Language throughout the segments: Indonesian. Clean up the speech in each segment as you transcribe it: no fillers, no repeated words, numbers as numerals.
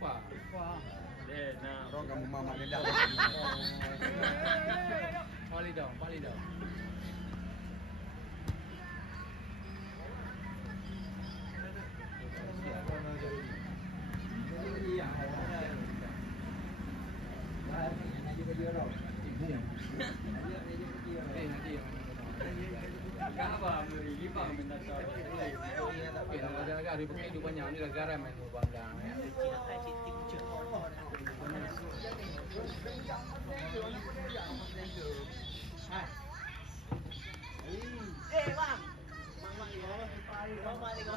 Wah. Nah, orang kamu mama ni dah. Pali dong. Apa beri pang minta soal. Negara hari pakai itu banyak ni negara main bandang. Bang. Mama ni kau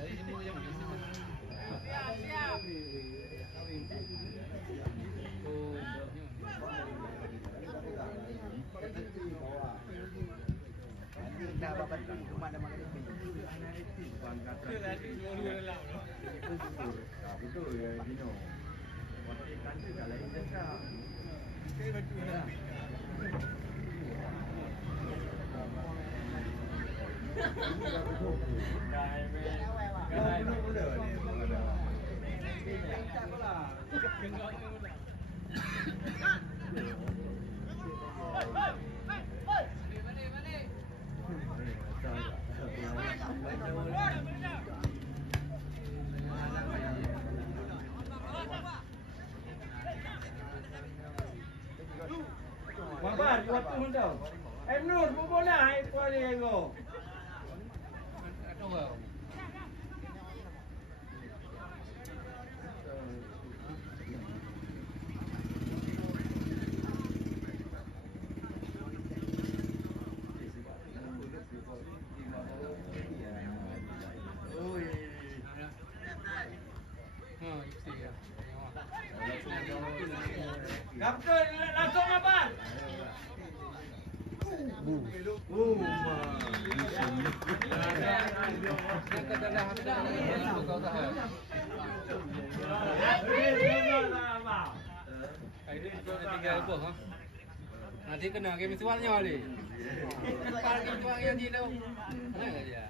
Dari sini aja Mas. Siap. Dah bapak rumah dah makan itu. Betul ya, Dino. Waktu kantor dah lain dah. Betul lah. Mabar, waktu hendak. Nur, bola ai kuali ego. Ada wow. Kapten langsung mabar. Nanti kena game visualnya ni. Parking tuang yang di đâu? Mana dia?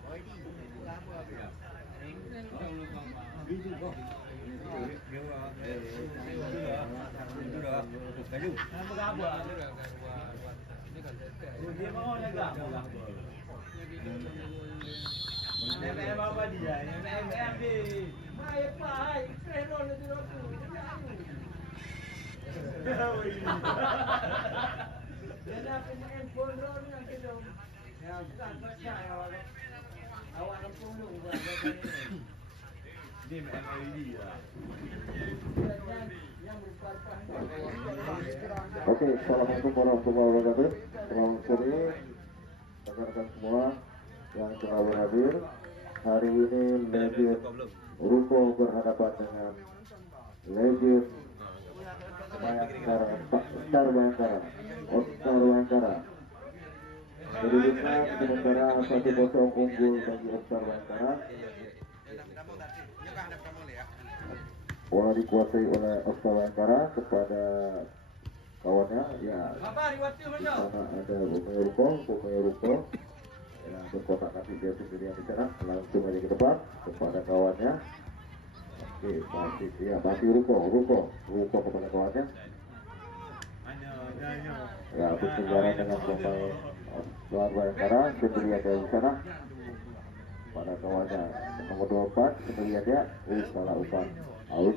Nenek bapa dia, nenek dia. Mai pai, pedon itu aku. Dia punya handphone drone yang kita. Ya, bukan percaya awak. Awak nak tolong buat Ni MLD lah. Oke, assalamualaikum warahmatullahi wabarakatuh. Selamat sore rekan-rekan semua yang telah berhadir. Hari ini Legend Ruko berhadapan dengan Legend Bayangkara, Star Bayangkara, Oscar Bayangkara. Kedudukan sementara 1-0 unggul bagi Oscar Bayangkara. Bola dikuasai oleh Oscar Bayangkara kepada kawannya, ya. Di sana ada Ruko yang berkotak kaki dia sendirian di sana, langsung aja ke depan kepada kawannya. Oke, masih Ruko kepada kawannya. Ya, bersejarah dengan pemain Oscar Bayangkara sendirian dari sana. pada kawannya. Nomor 24 sendirian dia, salah umpan, out.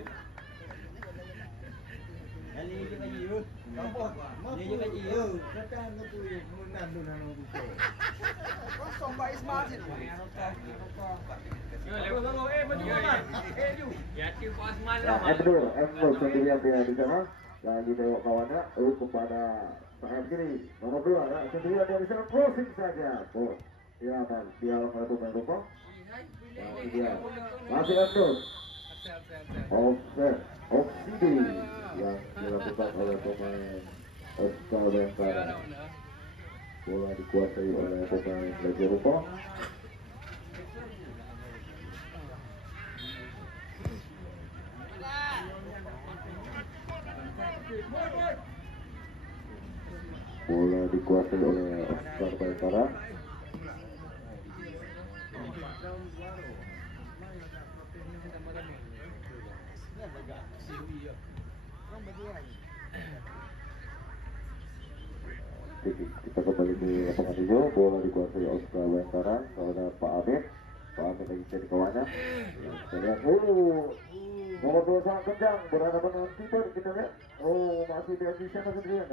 Abdul sendirian dia di sana, lagi tengok kawannya, kepada sayap kiri, nomor 2 ya, sendirian dia di sana, crossing saja. Oh, dia oleh pemain Rupong. Masih Abdul. Offset, Oksidi yang dilakukan oleh pemain Oscar Bayangkara. Bola dikuasai oleh pemain Legia Rupong. Bola dikuasai oleh Oscar Bayangkara. Kita kembali di lapangan hijau, bola dikuasai Oscar Bayangkara kepada Pak Amit. Pak Amit lagi jadi kawannya. Kita lihat, nomor 2 sangat kencang, berhadapan dengan keeper, kita lihat. Masih dia di sana sendirian.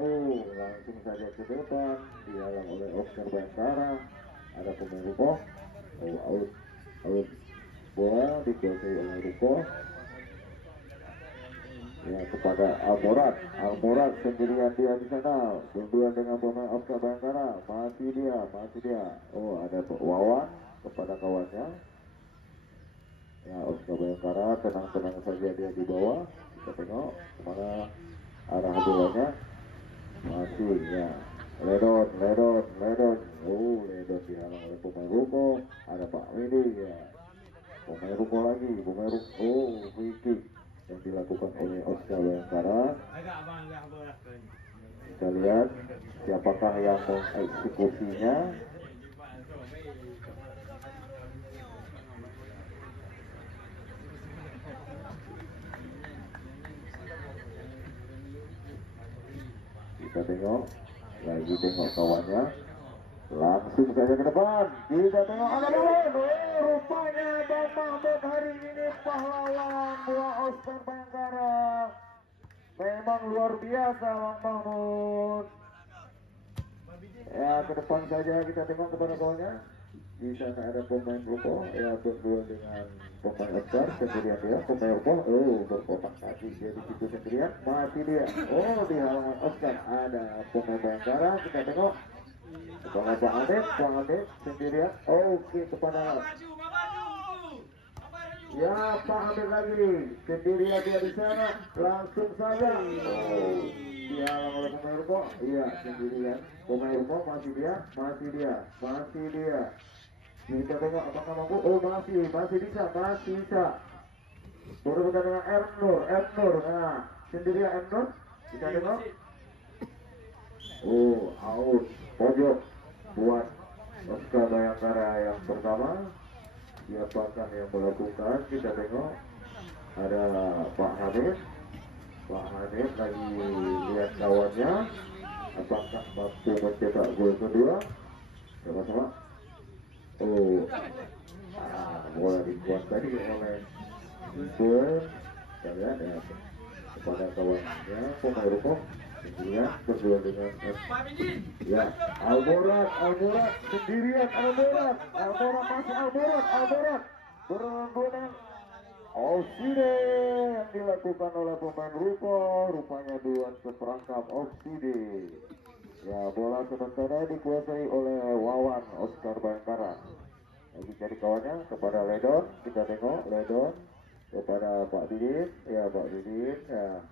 Langsung saja ke depan, dihalang oleh Oscar Bayangkara. Ada pemain Ruko. Out. Bola dikuasai oleh Ruko. Ya, kepada Almorat sendirian dia di sana, berduaan dengan pemain Oscar Bayangkara, masih dia. Ada Wawan kepada kawannya. Ya, Oscar Bayangkara tenang saja dia di bawah. Kita tengok kemana arah bolanya. Masih ya, Ledon. Ledon dihalang oleh pemain Ruko. Ada Pak Widi ya. Pemain Ruko lagi, free kick yang dilakukan oleh Oscar Bayangkara. Kita lihat siapakah yang mengeksekusinya. Kita tengok kawannya. Langsung saja ke depan. Kita tengok ada bola. Rupanya Bang Mahmud hari ini pahlawan buat Oscar Bayangkara. Memang luar biasa Bang Mahmud. Ya, ke depan saja kita tengok kepada kawannya. Di sana ada pemain Ruko, ya berdua dengan pemain Oscar sendirian dia. Pemain Ruko, berkotak kaki dia di situ sendirian. Masih dia. Di halaman Oscar ada pemain Bayangkara. Kita tengok. Kepada Pak Amit sendirian. Oke, kepada ya Pak Amit lagi sendirian dia di sana. Langsung saja. Dihalang oleh pemain Ruko. Iya, sendirian. Pemain Ruko masih dia. Kita tengok apakah mampu. Masih bisa. Berdekat dengan Ernur. Nah, sendirian Ernur. Kita tengok. Out. Pojok buat Oscar Bayangkara yang pertama. Siapakah yang melakukan? Kita tengok. Ada Pak Hamid lagi lihat kawannya. Apakah mampu mencetak gol kedua? Sama-sama. Bola dikuasai oleh Super. Kita lihat ya, kepada kawannya pemain Ruko. Sendirian berdua dengan ya Almorat sendirian. Almorat berhubungan Okside yang dilakukan oleh pemain Ruko. Rupanya duluan seperangkap Okside. Ya, bola sementara dikuasai oleh Wawan Oscar Bayangkara. Lagi cari kawannya kepada Ledon. Kita tengok Ledon kepada Pak Didin. Ya, Pak Didin ya.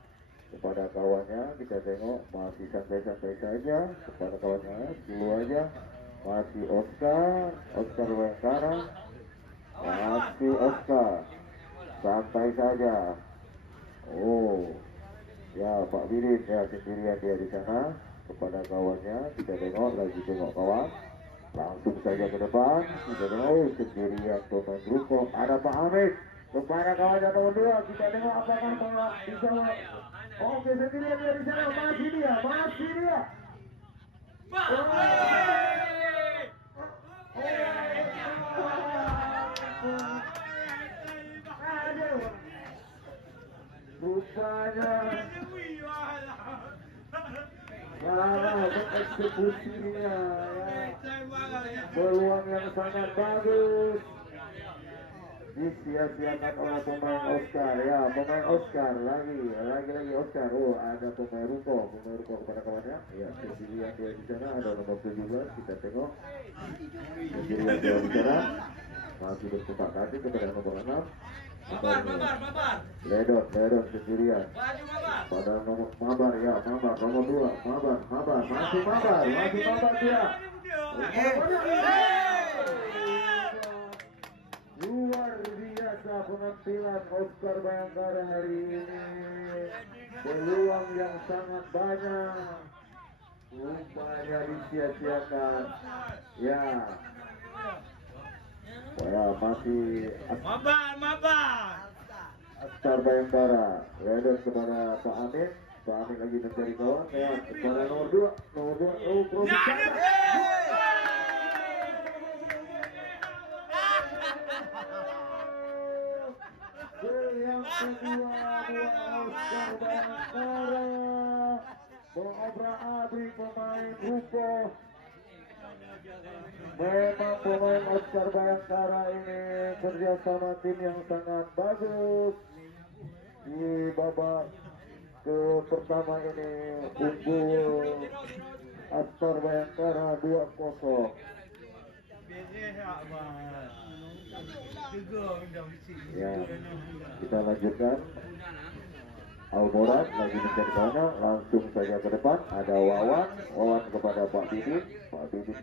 Kepada kawannya kita tengok masih santai-santai saja. Kepada kawannya dulu aja. Masih Oscar Bayangkara. Masih Oscar santai saja. Ya Pak Bidin ya sendirian dia di sana. Kepada kawannya kita tengok kawan. Langsung saja ke depan. Kita tengok sendirian pemain Ruko. Ada Pak Amit kepada kawannya nomor 2. Kita tengok apakah bola bisa. Oke, sendirian dia di sana. Masih dia. rupanya malah mengeksekusinya ya. Peluang yang sangat bagus disia-siakan oleh pemain Oscar ya. Pemain Oscar lagi Oscar. Oh, ada pemain Ruko kepada kawannya ya. Sendirian dia di sana, ada nomor 17. Kita tengok sendirian dia di sana, masih bersepak hati kepada nomor 6. Mabar. Ledon sendirian. Pada nomor Mabar ya, nomor 2. Mabar masih Mabar dia. Luar biasa penampilan Oscar Bayangkara hari ini. Peluang yang sangat banyak, rupanya disia-siakan. Ya, masih Mabar. Oscar Bayangkara. Ledon kepada Pak Amin. Pak Amin lagi mencari kawan. Ya, kepada nomor 2. Oh, produksi. Yang kedua Oscar Bayangkara mengobrak-abrik pemain Ruko. Memang pemain Oscar Bayangkara ini kerjasama tim yang sangat bagus. Di babak pertama ini unggul Oscar Bayangkara 2-0. Ya, kita lanjutkan. Almorat lagi mencari mana, langsung saja ke depan. Ada Wawan kepada Pak Bidin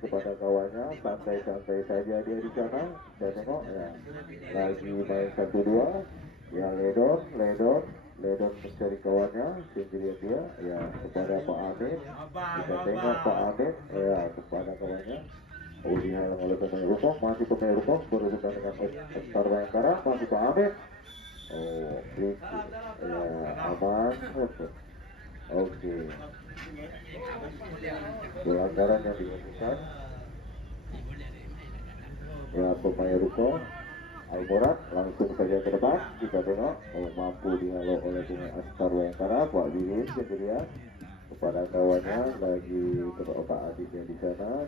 kepada kawannya, santai-santai saja dia di sana. Saya tengok ya, lagi main 1-2. Ya, Ledon mencari kawannya, sendirian dia ya, kepada Pak Amin. Kita tengok Pak Amin ya, kepada kawannya. Oh, dihalang oleh pemain Ruko, masih pemain Ruko berurusan dengan Oscar Bayangkara, masih Pak Amin. Oh, ya, aman. Oke. Pelanggaran yang dilakukan ya pemain Ruko. Almorat langsung saja ke depan. Kita tengok mampu dihalau oleh pemain Oscar Bayangkara. Pak Bidin sendirian kepada kawannya, lagi kepada adiknya di sana.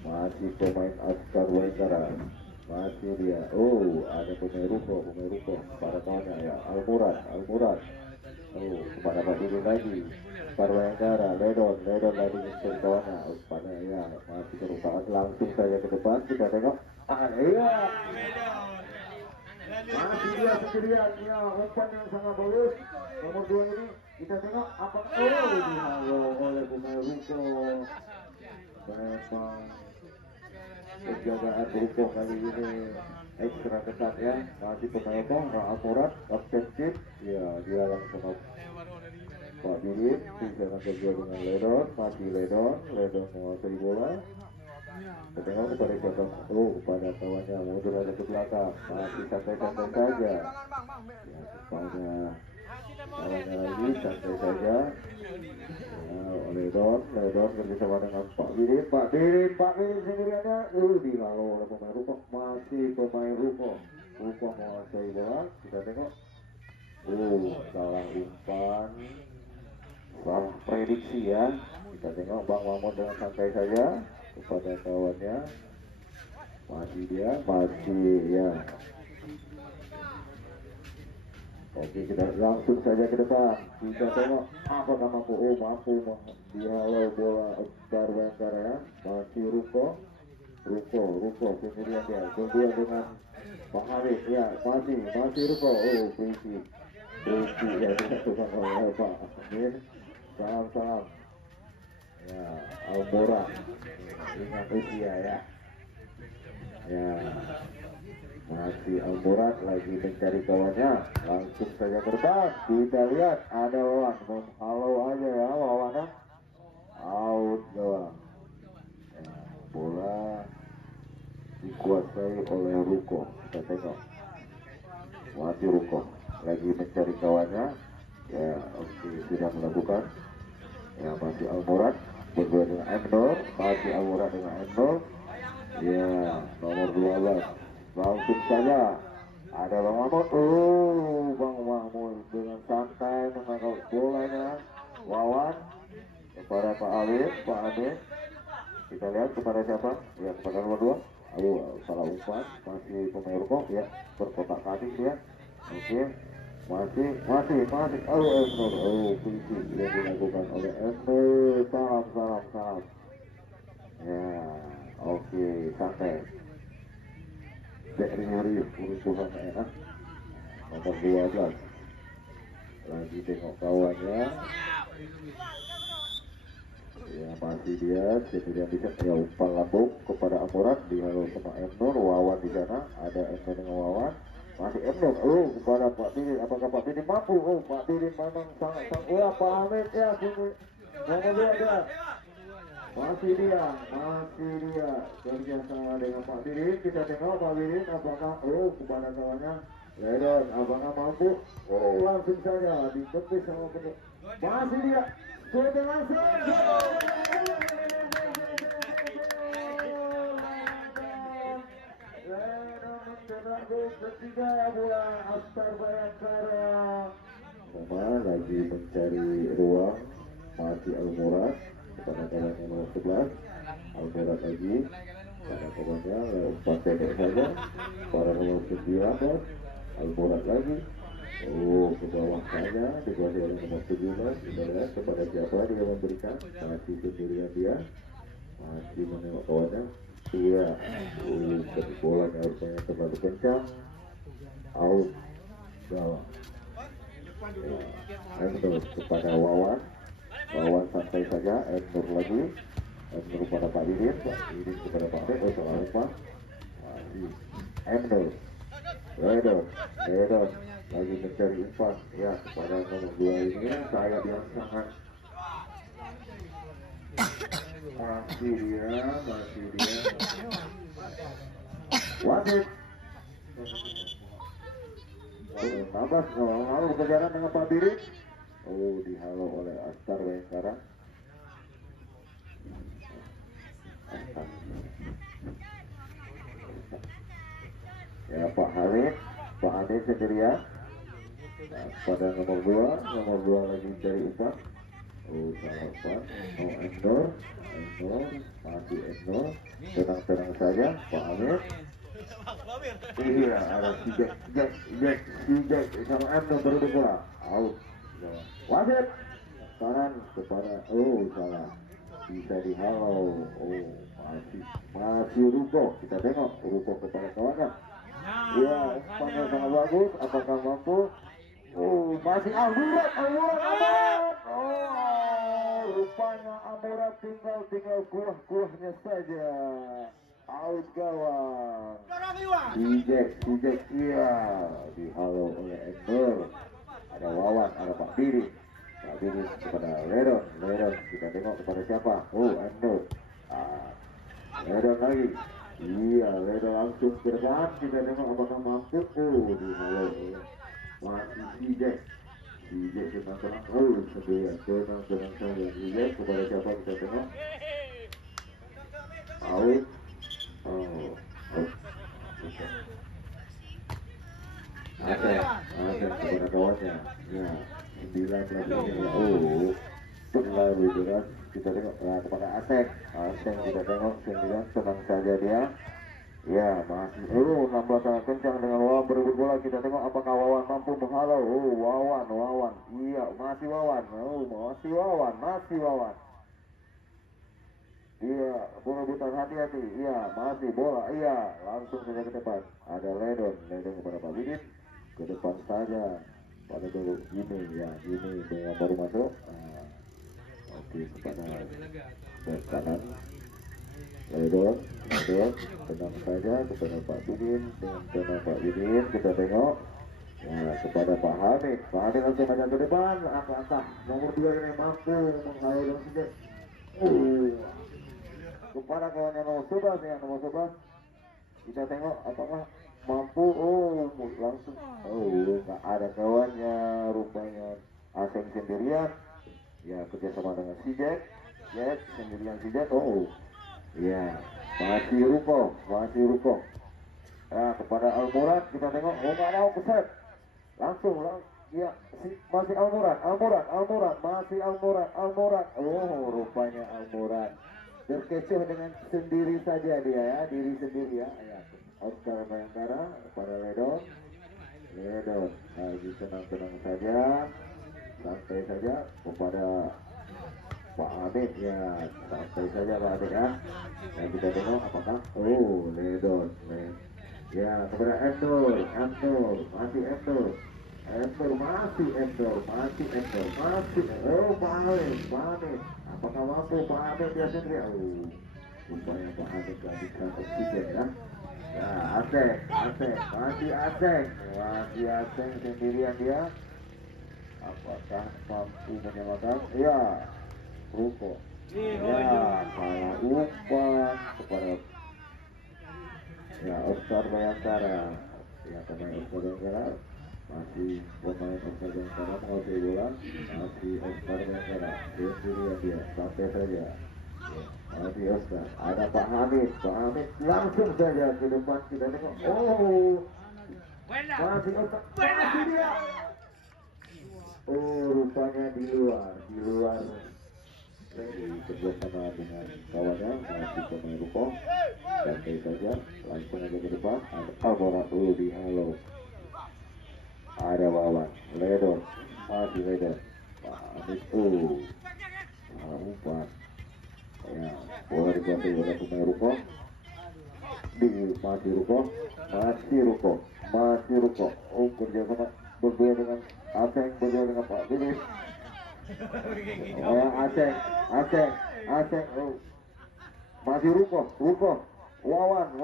Masih pemain Oscar Bayangkara, masih dia. Oh, ada pemain Ruko pada kawannya ya. Almorat. Oh, kepada Pak Bidin lagi. Oscar Bayangkara, Ledon lagi mencari kawannya. Pada ya, masih kerupakan, langsung saja ke depan. Kita tengok. Iya. Masih dia sendirian ya, umpan yang sangat bagus. Nomor 2 ini kita tengok apakah dihalau oleh pemain Ruko. Memang penjagaan Ruko kali ini ekstra ketat ya. Masih pemain Almorat, kapten tim ya, dia langsung Pak Bidin bisa kerja dengan Ledon. Masih Ledon menguasai bola. Kita tengok kepada siapa? Oh, kepada kawannya mundur ada ke belakang. Masih santai-santai saja ya, kepada kawannya lagi santai saja ya. Ledon kerjasama dengan Pak Bidin sendiriannya dihalau oleh pemain Ruko. Masih pemain Ruko menguasai bola. Kita tengok. Salah umpan, salah prediksi ya. Kita tengok Bang Mahmud dengan santai saja kepada kawannya. Masih ya. Oke, kita langsung saja ke depan. Kita tengok apakah mampu dihalau bola Oscar Bayangkara ya. Masih Ruko sendirian dia. Kemudian dengan Pak Arif ya, masih Ruko. Oh, Prisi ya, disatukan oleh Pak Amin. Salam ya, Almorat dengan usia ya. Masih Almorat lagi mencari kawannya, langsung saja ke depan. Kita lihat ada Wawan, halo aja ya Wawan, out doang ya. Bola dikuasai oleh Ruko. Kita tengok masih Ruko lagi mencari kawannya ya. Oke, sudah melakukan ya. Masih Almorat berdua dengan Endor, masih Almorat dengan Endor ya. Nomor 12 langsung saja ada Bang Mahmud. Bang Mahmud dengan santai Pak Amin. Kita lihat kepada siapa? Ya, kepada nomor 2. Salah umpan, masih pemain Ruko, ya, berkotak kaki dia. Oke. Masih. Kunci yang dilakukan oleh Emnur. Salam. Ya, oke, santai. Dari urusan enak. Nomor 12. Lagi tengok kawannya. Ya, masih dia, kemudian bisa ya umpan lambung kepada Amurat, dihalau sama Emnur. Wawan di sana, ada Emnur dengan Wawan. Masih Emnur, kepada Pak Didin. Apakah Pak Didin mampu? Pak Didin memang sangat Pak Hamid ya, nomor 2 dia. Masih dia kerjasama dengan Pak Didin. Kita tengok Pak Didin apakah kepada kawannya Ledon, apakah mampu? Langsung saja ditepis sama penuh. Masih dia sudah langsung. Ketiga bola Astar Bayangkara. Memang lagi mencari ruang. Masih Al-Murad kepada kawan nomor 11. Al-Murad lagi pada kawannya umpan pendek saja. Para nomor 19 Al-Murad lagi. Ke bawah saja dikuasai oleh nomor 17. Kita lihat kepada siapa dia memberikan. Masih sendirian dia. Masih menengok kawannya. Iya, tapi bolanya harusnya terlalu kencang. Out, gawang. Emnur kepada Wawan. Wawan santai saja. Emnur lagi. Emnur kepada Pak Didin. Pak Didin kepada Pak Dek. Salah lupa. Masih Emnur. Ledon lagi mencari umpan. Ya, kepada nomor 2 ini saya bilang sangat. Masih dia wasit. Nabas mau berkejaran dengan Pak Diri. Dihalau oleh Astar Bayangkara. Ya, Pak Hamid sendirian. Pada nomor 2 lagi cari umpan. Salah umpan. Emnur, masih Emnur. Tenang saja, Pak Hamid. Iya, ada si Jack sama Emnur berebut bola. Out. Wasit. Kanan kepada salah. Bisa dihalau. Masih Ruko. Kita tengok Ruko kepada kawannya. Iya, umpannya sangat bagus. Apakah mampu? Masih Amurat amat. Rupanya Amurat tinggal kuah-kuahnya saja. Out gawang. Sijek, iya, dihalau oleh Emnur. Ada Wawan, ada Pak Diri. Pak Diri kepada Ledon. Kita tengok kepada siapa? Emnur. Ledon lagi. Iya, Ledon langsung ke depan. Kita tengok apakah mampu. Dihalau. Masih Sijek tenang sendirian. Tenang saja Sijek kepada siapa kita tengok. Out. Asep kepada kawannya. Ya, 9 lagi. Terlalu deras. Kita tengok kepada Asep kita tengok 9. Tenang saja dia. Ya, masih 16 sangat kencang dengan Wawan berebut bola. Kita tengok apakah Wawan mampu menghalau. Wawan. Iya, masih Wawan. Masih Wawan. Iya, perebutan hati-hati. Iya, masih bola. Iya, langsung saja ke depan. Ada Ledon kepada Pak Didin. Ke depan saja. Pada dulu ini dengan baru masuk. Oke, kepada back kanan. Ledon, tenang saja kepada Pak Didin. Dengan Pak Didin kita tengok. Ya, kepada Pak Hamid. Pak Hamid langsung maju ke depan. Apakah nomor 2 ini mampu menghalau dan sejak? Kepada kawannya nomor 11 ya, nomor 11 kita tengok apakah mampu. Langsung nggak ada kawannya, rupanya Aseng sendirian. Ya, kerjasama dengan Sijek sendirian Sijek. Ya, masih Ruko. Nah, kepada Al-Murad kita tengok nggak mau keset. Langsung Ya, masih Almurad, masih Almurad. Oh, rupanya Almurad terkecoh dengan sendiri saja dia ya, diri sendiri ya. Oscar Bayangkara kepada Ledon. Lagi tenang-tenang saja, santai saja kepada Pak Amit ya, santai saja Pak Amit ya. Dan kita tengok apakah Ledon. Ya, kepada Endor, masih Endor, masih Pak Amit. Apakah mampu Pak Amit dia sendiri? Rupanya Pak Amit lagi oksigen ya. Ya, masih Aseng sendirian dia. Apakah mampu menyelamatkan? Ya, Ruko. Ya, salah umpan kepada Oscar Bayangkara. Ya, pemain Oscar Bayangkara masih menguasai bola. Masih Oscar Bayangkara sendirian dia, santai saja. Masih Oscar, ada Pak Hamid langsung saja ke depan, kita tengok. Masih Oscar, masih dia. Rupanya di luar. Jadi kerjasama dengan kawannya, masih pemain Ruko. Santai saja, langsung aja ke depan. Ada Almurad di halo. Ada Wawan, Ledon, masih Ledon. Pak Hamid, umpan. Ya, bola dikuasai oleh pemain Ruko. Masih Ruko. Kerjasama berdua dengan Aseng, berdua dengan Pak Bilis. Aseng. Masih Ruko. Wawan.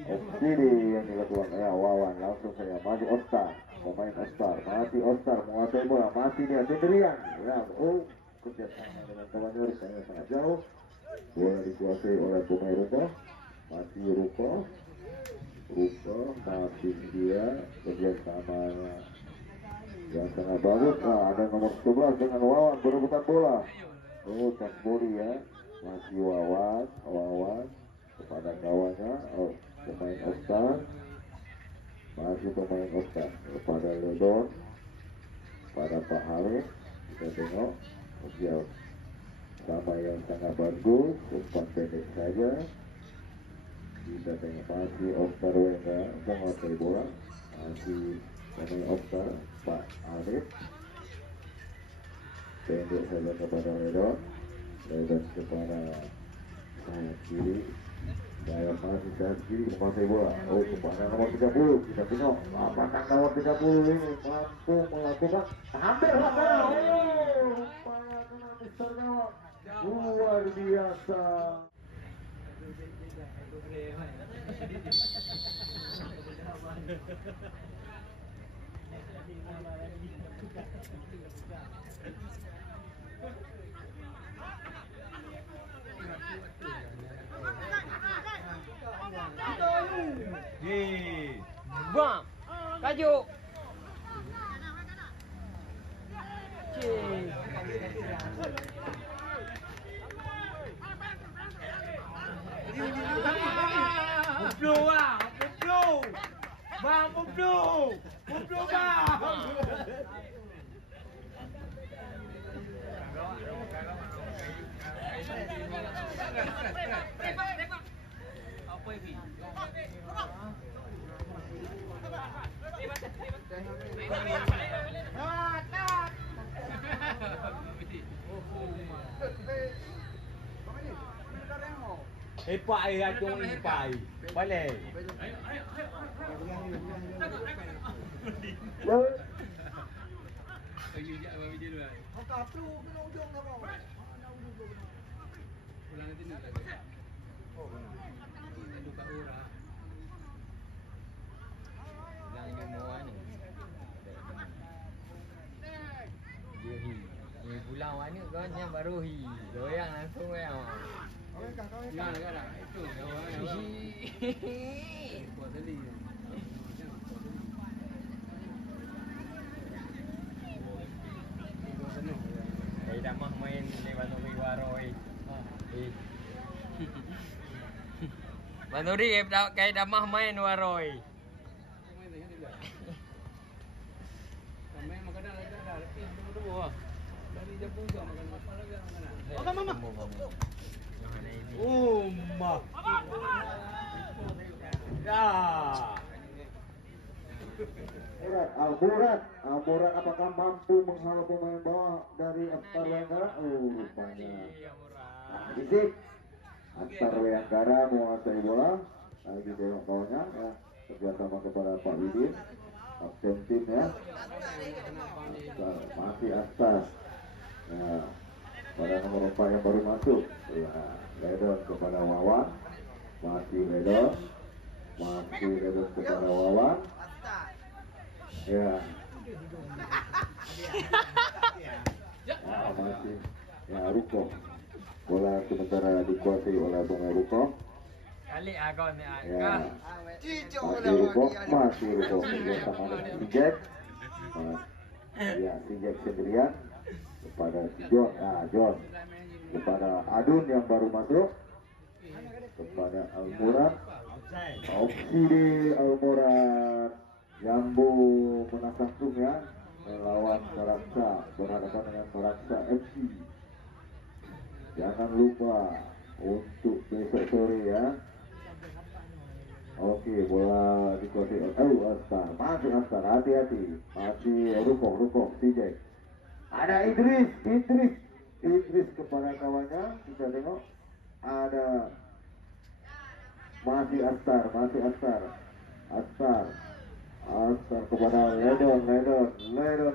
Opsidi yang dilakukan. Ya, Wawan langsung saya. Masih Oscar. Pemain Oscar, masih Oscar menguasai bola, masih dia sendirian. Ya, kerjasama dengan kawannya rupanya sangat jauh. Bola dikuasai oleh pemain Ruko. Masih Ruko, masih dia kerjasamanya yang sangat bagus. Ada nomor 11 dengan Wawan berebutan bola. Tasburi ya, masih Wawan kepada kawannya, pemain Oscar. Masih pemain Oscar kepada Ledon, pada Pak Hamid. Kita tengok dia sama yang sangat bagus, umpan pendek saja. Kita tengok masih Oscar Wenga menguasai bola, masih pemain Oscar Pak Hamid. Pendek saja kepada Ledon kepada sayap kiri. Saya masih sayap kiri menguasai bola. Kepada nomor 30. Kita tengok apakah nomor 30 ini mampu melakukan hampir lakukan. Luar biasa. Bang, kaju. Puplu bang. Apa ini? Ipai atong ipai. Bale. Bagi dia bagi dia dulu. Kau kaplu kena ujung kau. Pulang nanti nak lagi. Buka ura. Jangan bawa ni. Ni pulang mana kau ni baru goyang langsung ya. Jangan ada. Itu orang. Buat tadi. Kayak damah main ni Banuri Waroi. Banuri kayak damah main Waroi. Umah. Ya. Almurat apakah mampu menghalau pemain bawah dari Astar Wayangkara? Rupanya Fisik Astar Wayangkara menguasai bola. Lagi tengok bawahnya ya, kerjasama kepada Pak Widin, kapten tim ya. Masih Astar. Nah, pada nomor 4 yang baru masuk, Ledon kepada Wawan, masih Ledon kepada Wawan. Ya. Masih ya Ruko. Bola sementara dikuasai oleh pemain Ruko. Kali agon ni Ya. Cincok Masih Ruko bersama dengan si Jack. Ya, si Jack sendirian kepada si John. Nah, John kepada Adun yang baru masuk, kepada Almurat. Opsi di Almurat. Jambu menasang ya melawan Meraksa, berhadapan dengan Meraksa FC. Jangan lupa untuk besok sore ya. Oke, bola dikuasai Astar, masih Astar, hati-hati, masih Ruko, CJ. Ada Idris kepada kawannya, kita tengok ada masih Astar kepada Ledon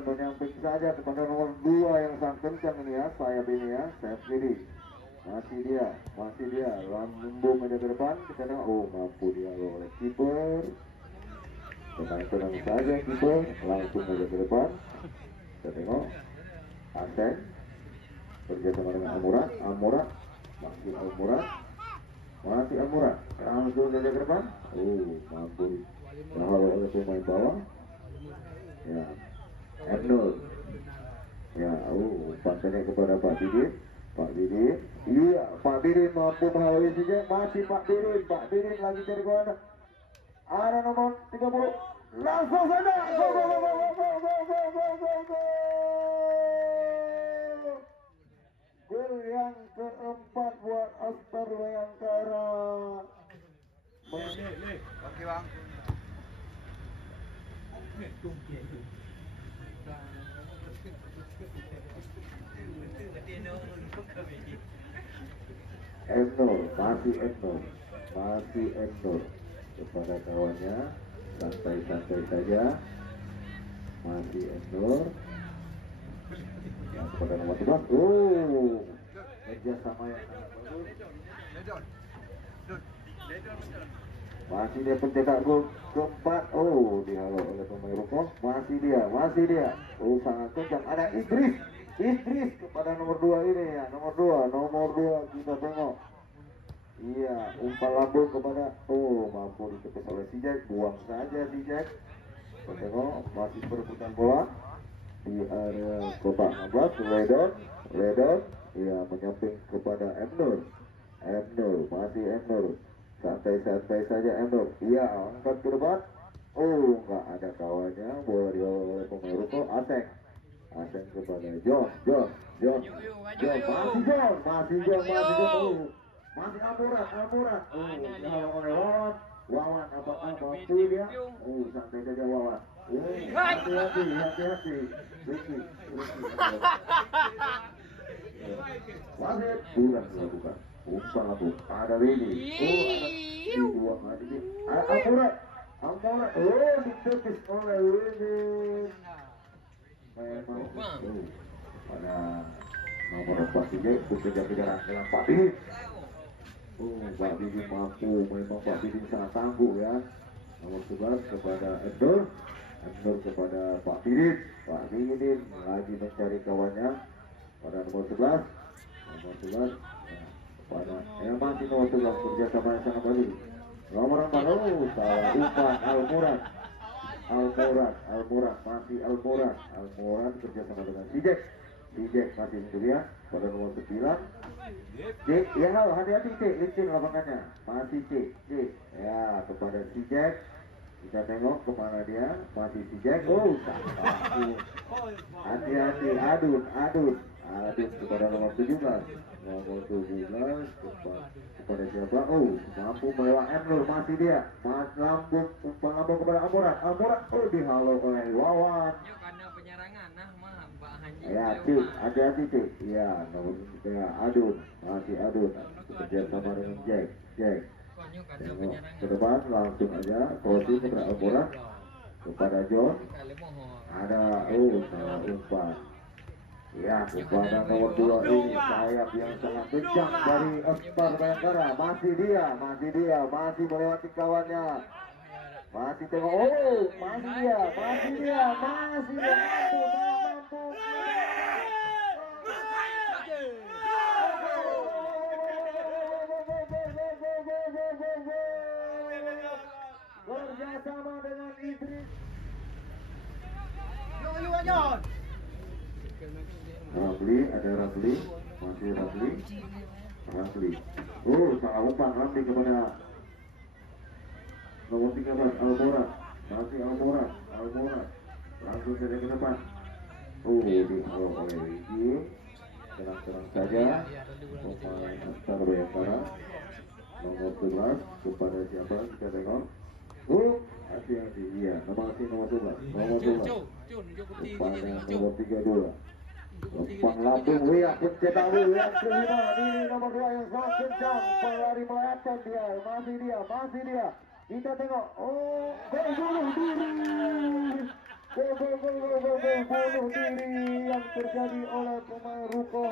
menyamping saja kepada nomor 2 yang sangat kencang ini ya, sayap kiri. Masih dia lambung aja ke depan, kita tengok, mampu dia oleh kiper. Tenang saja kiper, langsung aja ke depan. Kita tengok Asen kerjasama dengan Almurat, masih Almurat, langsung aja ke depan. Mampu terhalau oleh pemain bawah. Ya, Abnur. Ya, umpannya kepada Pak Bidin. Iya, Pak Bidin mampu menghalau saja. Masih Pak Bidin lagi cari gol. Ada nomor 30. Langsung saja. Gol yang keempat buat Astar Wayangkara. Oke bang. Masih Endor kepada kawannya, santai saja. Masih Endor yang kepada nomor 11. Kerjasama yang sangat bagus. Masih dia pencetak gol keempat. Dihalau oleh pemain Ruko. Masih dia. Sangat kencang. Ada Idris kepada nomor 2 ini ya. Nomor 2 kita tengok. Iya, umpan lambung kepada mampu ditepis oleh si Jack. Buang saja si Jack. Kita tengok masih perebutan bola di area kotak 16. Ledon ya menyamping kepada Emnur. Masih Emnur. Santai saja Emnur. Iya, angkat ke depan. Enggak ada kawannya. Bola di oleh pemain Ruko. Aseng kepada John. Masih John. Masih Almurat. Wawan apakah mampu dia? Santai saja Wawan. Hati-hati. Ricky. Wasit bukan dilakukan. Umpan lambung. Ada Willy. Ada Almurat. Ditepis oleh Willy. Memang pada nomor 4 DJ kejar-kejaran dengan Pak Bidin. Pak Bidin mampu, memang Pak Bidin sangat tangguh ya. Nomor 11 kepada Endor kepada Pak Bidin. Pak Bidin lagi mencari kawannya pada nomor 11 pada yang masih nomor 11 kerjasama yang sangat baik. Nomor 4 salah umpan Almurat masih Almurat kerjasama dengan si Jack masih sendirian pada nomor 9. Ya hati-hati licin lapangannya. Masih C ya kepada si Jack. Kita tengok kemana dia. Masih si Jack. Hati-hati Adun Adun kepada nomor 17. Nomor 17 kepada siapa? Oh, mampu melewat Nur, masih dia. Mas lambung, umpan lambung kepada Amurat. Amurat, oh dihalau oleh Wawan. Yuk karena penyerangan, nah mah Mbak Haji. Ya, Cik, hati-hati Cik. Ya, nomor ya, Adun, masih Adun. Bekerja sama dengan Jack. Yuk karena Tengok penyerangan. ke depan langsung aja crossing kepada Amurat kepada John. Kali mohon. Ada salah umpan. Ya, umpan nomor 2 ini sayap yang sangat kencang dari Akbar Bayangkara. Masih dia, masih melewati kawannya. Masih tengok, masih dia, mampu. Kerjasama dengan Idris. Ramli, ada Ramli, masih Ramli. Salah umpan Ramli kepada nomor 13 Almorat, masih Almorat, langsung saja ke depan. Dihalau oleh Rigi, tenang saja. Pemain Akbar Bayangkara nomor 11 kepada siapa kita tengok. Hati-hati, iya, nomor 11, kepada nomor 32. Umpan lambung, pencetak yang kelima di nomor 2 yang sangat kencang, pelari melatan dia, masih dia. Kita tengok, gol bunuh diri yang terjadi oleh pemain Ruko,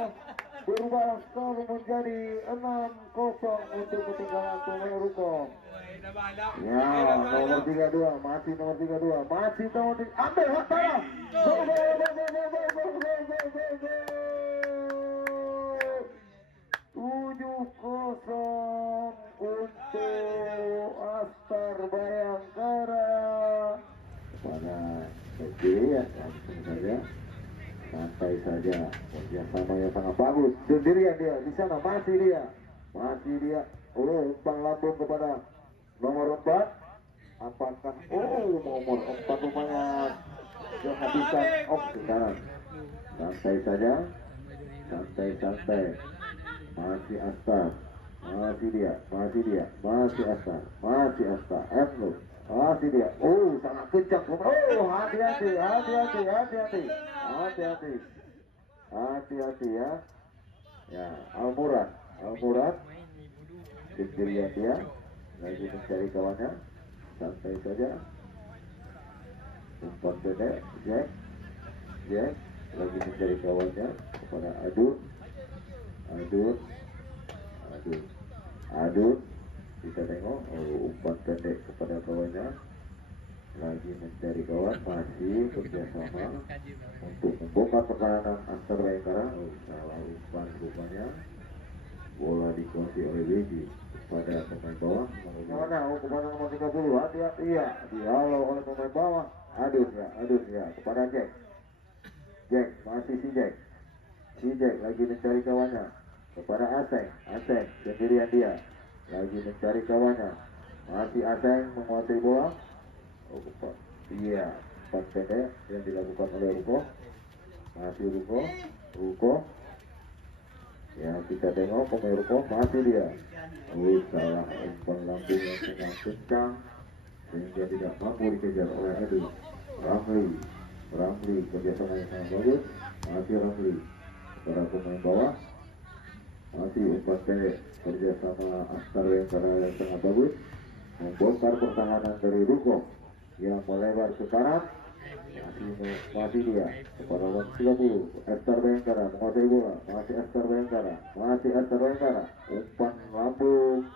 berubah skor menjadi 6-0 untuk ketinggalan pemain Ruko. Ya, nomor 32, masih nomor 32, ambil Hattara. Gol. 7-0 untuk Akbar Bayangkara. Pada ya, langsung saja, santai saja, kerjasama yang sangat bagus. Sendirian dia di sana, masih dia. Umpan lambung kepada nomor 4. Apakah nomor 4 rupanya kehabisan sekarang. Santai saja, santai. Masih Akbar, masih dia, masih Akbar, Emlu, masih dia. Sangat kencang. Hati-hati ya. Ya, Almurat sendirian dia, lagi mencari kawannya. Santai saja. Umpan pendek, Jack lagi mencari kawannya kepada Adun. Kita tengok, umpan pendek kepada kawannya, lagi mencari kawan, masih kerjasama untuk membongkar pertahanan Akbar Bayangkara. Salah umpan rupanya, bola dikuasai oleh Beji pada pemain bawah. Kepada nomor 30, hati-hati ya, dihalau oleh pemain bawah. Adun ya, kepada Jack, masih si Jack lagi mencari kawannya kepada Aseng sendirian dia, lagi mencari kawannya, masih Aseng menguasai bola. Umpan pendek yang dilakukan oleh Ruko, masih Ruko. Ya, kita tengok pemain Ruko, masih dia. Salah umpan lambung yang sangat kencang sehingga tidak mampu dikejar oleh Adun. Ramli kerjasama yang sangat bagus, masih Ramli. Para pemain bawah, masih umpan pendek kerjasama Akbar Bayangkara yang sangat bagus, membongkar pertahanan dari Ruko yang melebar ke kanan. Masih dia kepada nomor 30 Akbar Bayangkara menguasai bola, masih Akbar Bayangkara. Umpan lambung,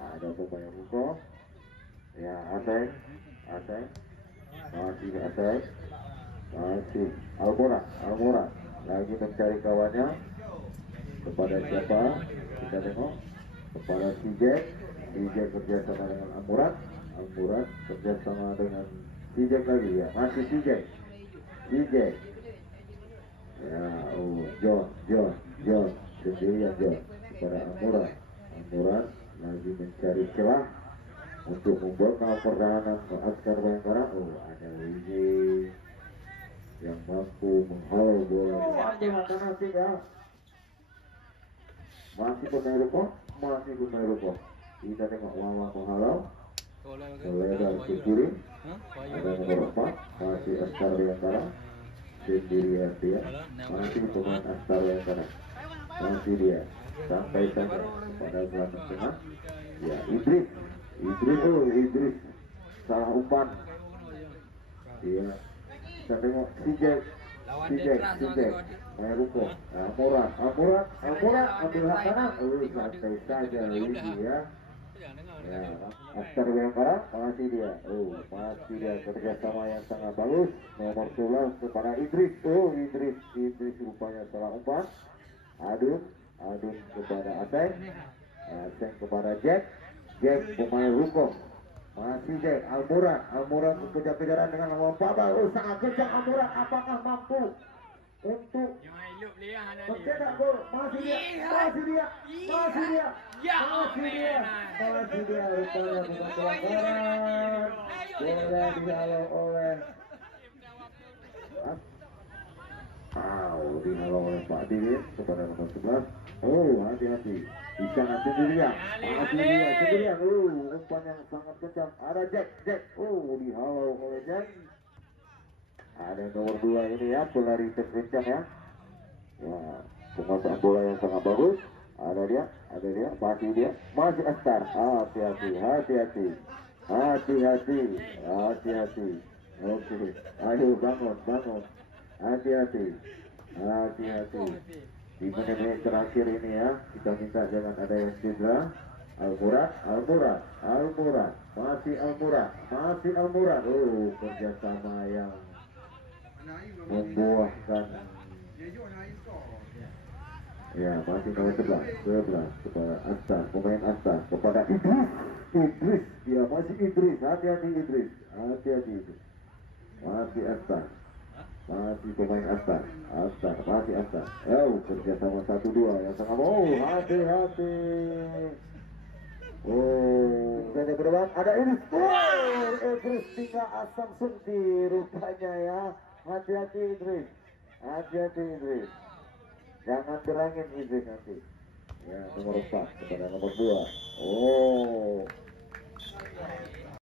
ada pemain Ruko. Ya, Aseng, masih Almorat lagi mencari kawannya kepada siapa? Kita tengok kepada si Jack kerjasama dengan Almorat kerjasama dengan si Jack lagi ya, masih si Jack. Ya, John sendirian kepada Almorat lagi mencari celah untuk membongkar pertahanan Akbar Bayangkara. Ada Wiji yang mampu menghalau bola. belah kanan tinggal. Masih pemain Ruko, masih pemain Ruko. Kita tengok Wawan menghalau. Kolega ke kiri. Ada nomor 4, masih Astar Bayangkara. Sendirian dia. Masih pemain Astar Bayangkara. Masih dia. Sampai saja pada gelandang tengah. Ya, Idris. Idris. Salah umpan. Iya. Kita tengok si Jack. Meruko. Almoran ambil hak kanan. Santai saja ini ya. Ya, Astar Bayangkara masih dia. Masih dia kerjasama yang sangat bagus. Nomor 11 kepada Idris. Idris rupanya salah umpan. Adun kepada Aseng kepada Jack pemain Ruko. Masih Jack, Almuran kejar-kejaran dengan lawan Pabal. Sangat kencang Almuran, apakah mampu untuk mencetak gol? Masih dia rupanya bukan pelanggaran. Bola dihalau oleh dihalau oleh Pak Didin kepada nomor 11. Hati-hati. Di sana sendirian. Umpan yang sangat kencang. Ada Jack. Dihalau oleh Jack. Ada nomor 2 ini ya, pelari terkencang ya. Ya, penguasaan bola yang sangat bagus. Ada dia. Masih Astar. Hati-hati. Oke. Ayo bangun. Hati-hati. Di menit terakhir ini ya, kita minta jangan ada yang cedera. Almuran. Masih Almuran. Kerjasama yang membuahkan. Ya, masih nomor 11 kepada Astar, pemain Astar kepada Idris. Ya, masih Idris. Hati-hati Idris. Masih Astar. Masih pemain Astar. Kerjasama 1-2 yang sangat hati-hati. Ada berdebat, ada Idris. Idris tinggal asam sendi rupanya ya. Hati-hati Idris. Jangan terangin Idris nanti. Ya, nomor 4 kepada nomor 2.